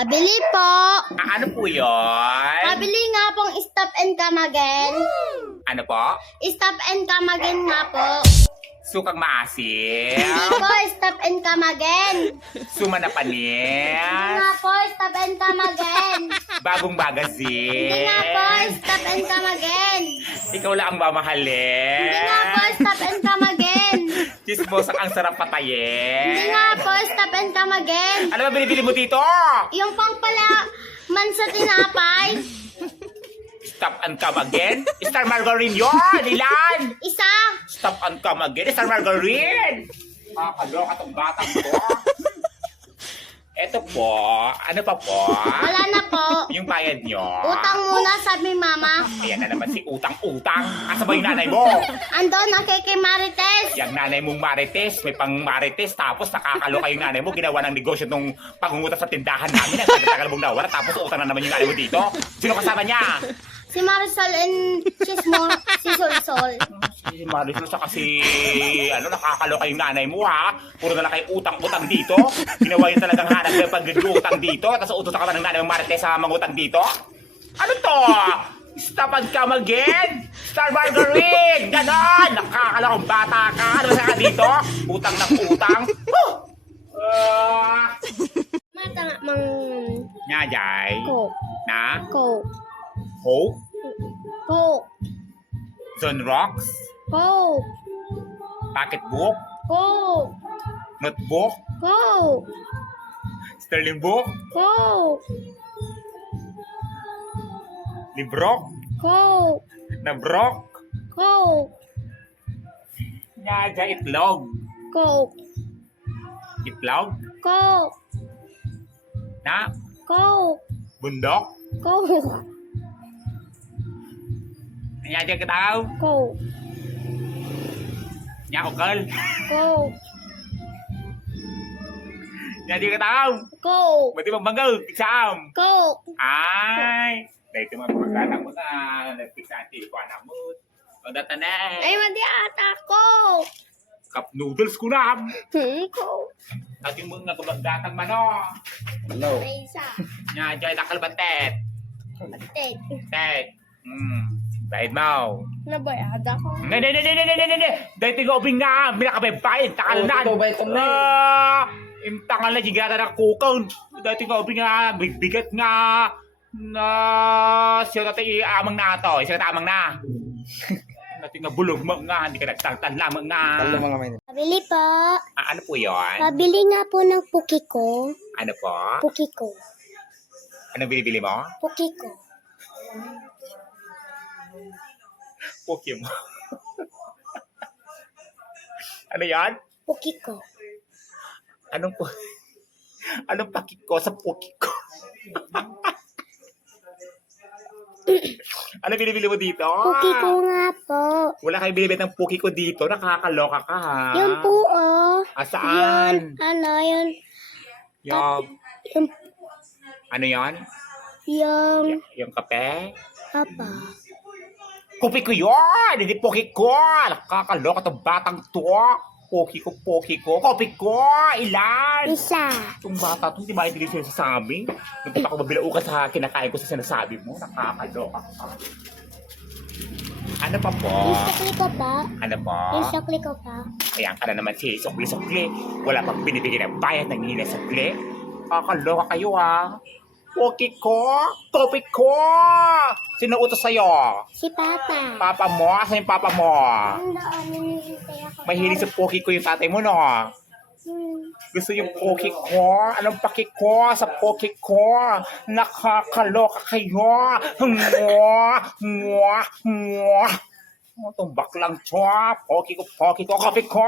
Pabili po. Ah, ano po yun? Pabili nga pong stop and come again. Ano po? Stop and come again nga po. Sukang maasim? Hindi po, stop and come again. Suma na Hindi panis? nga po, stop and come again. Bagong Hindi magazine? nga po, stop and come again. Ikaw lang ang mamahalin? Hindi nga po, stop. Chismosa ang sarap Hindi patayin? nga po, stop and come again. Ano ba binibili mo dito? Yung pang pala man sa tinapay, Stop and come again? Star Margarine yun! Ilan? isa. Stop and come again? Star Margarine! Makakaloka tong batang to. Eto po. Ano pa po? Wala na po. Yung bayad nyo. Utang muna, sabi mama. Ayan na naman si utang-utang. Asa ba yung nanay mo? Andon ang kay kay Marites. Yung nanay mong marites, may pang marites, tapos nakakaloka yung nanay mo, ginawa ng negosyo nung pangungutang sa tindahan namin. Ang tagal-tagal mong nawala, tapos utang na naman yung nanay mo dito. Sino kasama niya? Si Marisol and Chismo, si Solsol. Si Marisol sa kasi, ano, nakakaloka yung nanay mo, ha? Puro na lang kayo utang-utang dito. Ginawa yung talagang hanap ng pag-utang dito, tapos utos ka pa ng nanay mong marites sa mangutang dito. Ano to? Stop and come again? Star Margarine! Ganon! Nakakalakong bata ka! Ano ba ka dito? Utang ng utang? Huh! Ah! Mata mang Nga, Jai. ko, Na? ko, Hope? ko, Zone Rocks? ko, Pocketbook? ko, Notebook? ko, Sterling Book? ko, Librok? ko, Nabrok? Nga, Jai. Itlog? ko, Itlog? ko, Na? ko, Bundok? Ko, Nga, Jai kataw? ko, Nga, ukal? ko, Nga, Jai kataw? ko, Mati magbanggaw, exam. ko, Ay! Dahil ito mga pagkatang mo na nagpisati ko anak mo. O data na. ay madi ata ko, Cup noodles ko na. hmm, ko, At yung mga kabagdatang mano. Hello. may isa, Nga, Joy, nakalbatet. batik, Tet. Hmm. Dahil mo. nabayad ako. Hindi, hindi, hindi, hindi, hindi, hindi. Dahil tigo ubing nga. Minakabaybayin. Takal Oo, na. totoo ba ito, Nay? Ah, Yung tangal na jigata na kukon. Dahil tigo ubing nga. Bigat nga. Na siya natin iamang na to. Siya natin amang na. Natin nga bulog mo nga. Hindi ka nagtagtan lamang nga. Talo mga may Pabili po. Ah, ano po yun? Pabili nga po ng puki ko. Ano po? Puki ko. Ano binibili mo? Puki ko. Pokemon. ano yan? Puki ko. Anong po? Anong pakik ko sa pokik ko? ano binibili mo dito? Puki ko nga po. Wala kayo binibili ng puki ko dito. Nakakaloka ka ha. Yung po, oh. Ah, saan? Yun, ano, yun. Yung, Yung, ano yan? yung, yung kape? apa. Kopi ko yun! Hindi puki ko! Nakakaloka itong batang to. Poki ko, poki ko. Kopi ko! Ilan? Isa. Itong bata to, hindi hindi siya sasabi? Nagpunta ako mabilao ka sa kinakain ko sa sinasabi mo. Nakakaloka ka. Ano pa po? Yung sukli ko pa. Ano po? Yung sukli ko pa. Ayan ka na naman si Sukli-Sukli. Wala pang binibigyan ng bayad ng hila sukli. Kakaloka kayo ha. Poki ko! Kopi ko! Sino utos sa'yo? Si Papa. Papa mo? Asan yung papa mo? Ang doon, ninihintay ako. Mahilig sa poki ko yung tatay mo, no? Hmm. Gusto yung poki ko? Anong paki ko sa poki ko? Nakakaloka kayo! Mwa! Mwa! Mwa! Ano tong baklang to? Poki ko, poki ko, kopi ko!